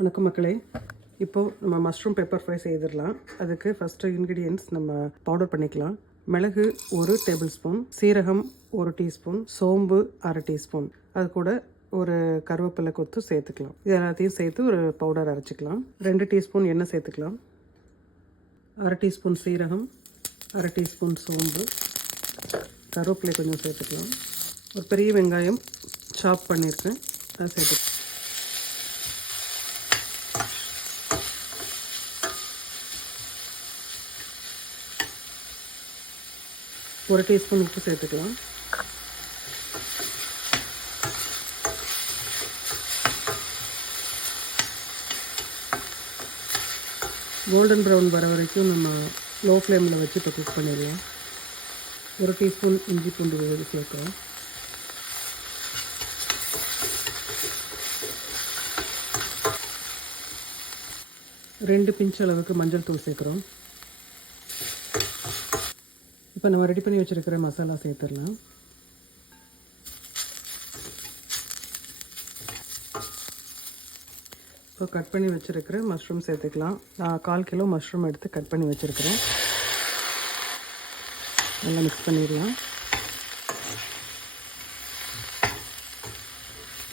வணக்கம் மக்களே. இப்போது நம்ம மஷ்ரூம் பெப்பர் ஃப்ரை செய்திடலாம். அதுக்கு ஃபஸ்ட்டு இன்க்ரீடியன்ட்ஸ் நம்ம பவுடர் பண்ணிக்கலாம். மிளகு 1 டேபிள் ஸ்பூன், சீரகம் 1 டீஸ்பூன், சோம்பு 1/2 டீஸ்பூன், அது கூட ஒரு கருவேப்பிலை கொத்து சேர்த்துக்கலாம். இது எல்லாத்தையும் சேர்த்து ஒரு பவுடர் அரைச்சிக்கலாம். 2 டீஸ்பூன் எண்ணெய் சேர்த்துக்கலாம். 1/2 டீஸ்பூன் சீரகம், 1/2 டீஸ்பூன் சோம்பு, கருவேப்பிலை கொஞ்சம் சேர்த்துக்கலாம். ஒரு பெரிய வெங்காயம் சாப் பண்ணியிருக்கேன், அதை சேர்த்துக்கலாம். ஒரு டீஸ்பூன் உப்பு சேர்த்துக்கலாம். கோல்டன் ப்ரௌன் வர வரைக்கும் நம்ம லோ ஃப்ளேமில் வச்சு இப்போ குக் பண்ணிடலாம். ஒரு டீஸ்பூன் இஞ்சி பூண்டு விழுது சேர்க்கலாம். ரெண்டு பிஞ்ச் அளவுக்கு மஞ்சள் தூள் சேர்க்குறோம். இப்போ நம்ம ரெடி பண்ணி வச்சுருக்கிற மசாலா சேர்த்துடலாம். இப்போ கட் பண்ணி வச்சுருக்கிற மஷ்ரூம் சேர்த்துக்கலாம். நான் 1/4 கிலோ மஷ்ரூம் எடுத்து கட் பண்ணி வச்சுருக்கிறேன். நல்லா மிக்ஸ் பண்ணிடலாம்.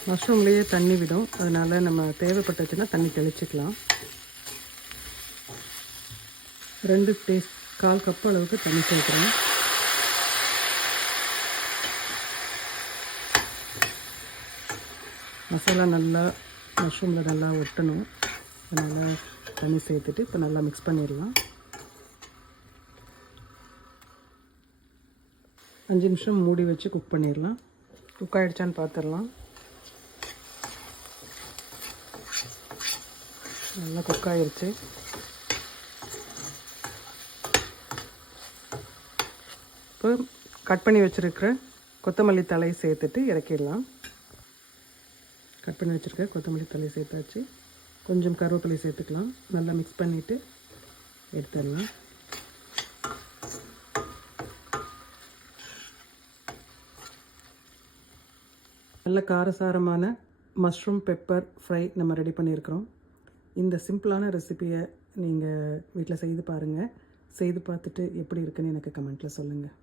மஷ்ரூம்லேயே தண்ணி விடும், அதனால் நம்ம தேவைப்பட்டுச்சுன்னா தண்ணி தெளிச்சிக்கலாம். 1/4 கப் அளவுக்கு தண்ணி சேர்க்குறேன். மசாலா நல்லா மஷ்ரூமில் நல்லா ஒட்டணும், அதனால் தண்ணி சேர்த்துட்டு இப்போ நல்லா மிக்ஸ் பண்ணிடலாம். 5 நிமிஷம் மூடி வச்சு குக் பண்ணிடலாம். குக் ஆகிடுச்சான்னு பார்த்துடலாம். நல்லா குக் ஆகிடுச்சு. இப்போ கட் பண்ணி வச்சுருக்கிற கொத்தமல்லி தழை சேர்த்துட்டு இறக்கிடலாம். கட் பண்ணி வச்சுருக்க கொத்தமல்லி தழை சேர்த்தாச்சு. கொஞ்சம் கருவேப்பிலை சேர்த்துக்கலாம். நல்லா மிக்ஸ் பண்ணிவிட்டு எடுத்துடலாம். நல்ல காரசாரமான மஷ்ரூம் பெப்பர் ஃப்ரை நம்ம ரெடி பண்ணியிருக்கிறோம். இந்த சிம்பிளான ரெசிபியை நீங்கள் வீட்டில் செய்து பாருங்கள். செய்து பார்த்துட்டு எப்படி இருக்குன்னு எனக்கு கமெண்ட்டில் சொல்லுங்கள்.